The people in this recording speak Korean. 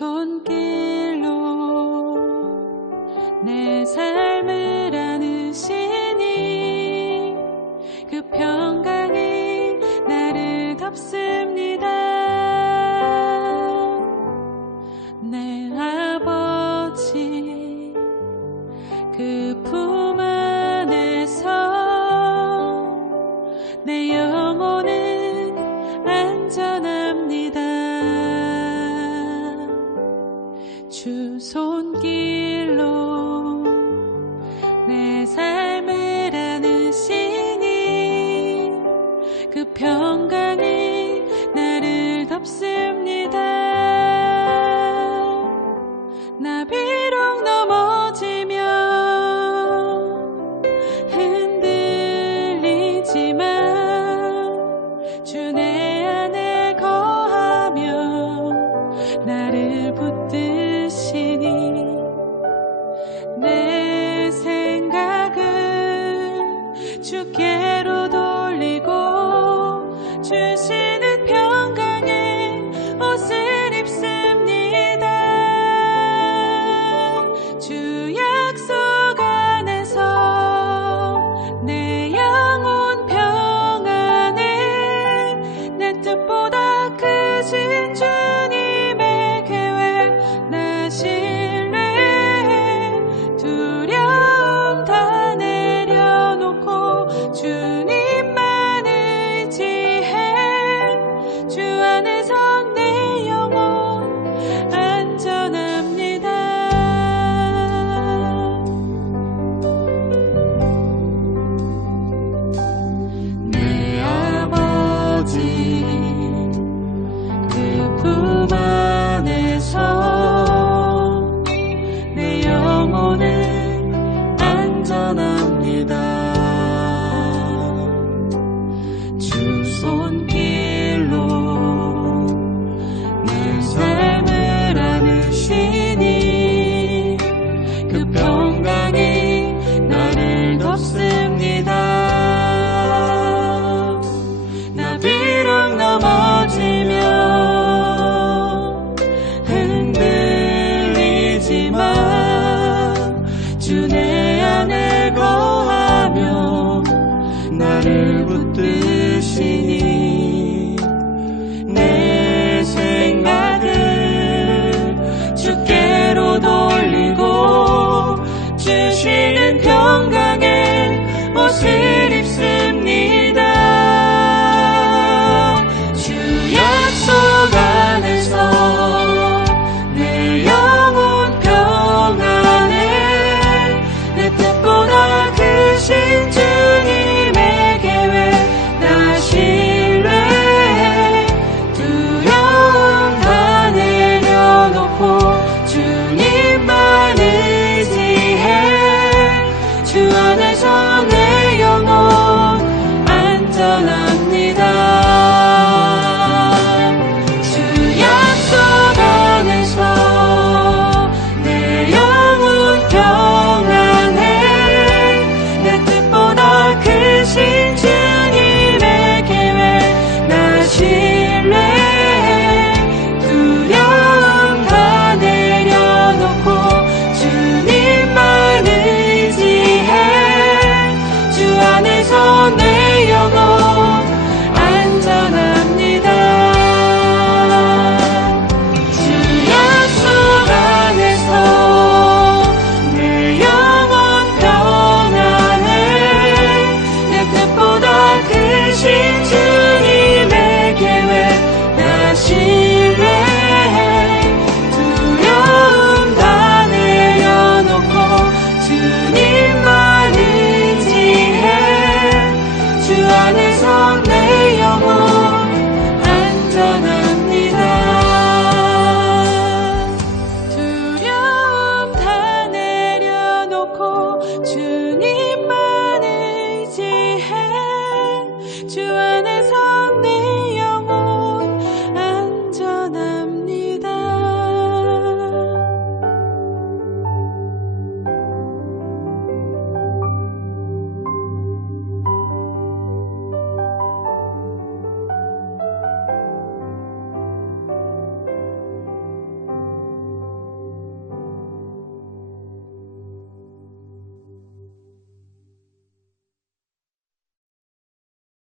손길로 내 삶을 안으시니 그 평강이 나를 덮습니다 내 아버지 그 품. 주 손길로 내 삶을 안으시니 그 평강이 나를 붙드시니 내 생각을 주께로 돌리고 주시는 평강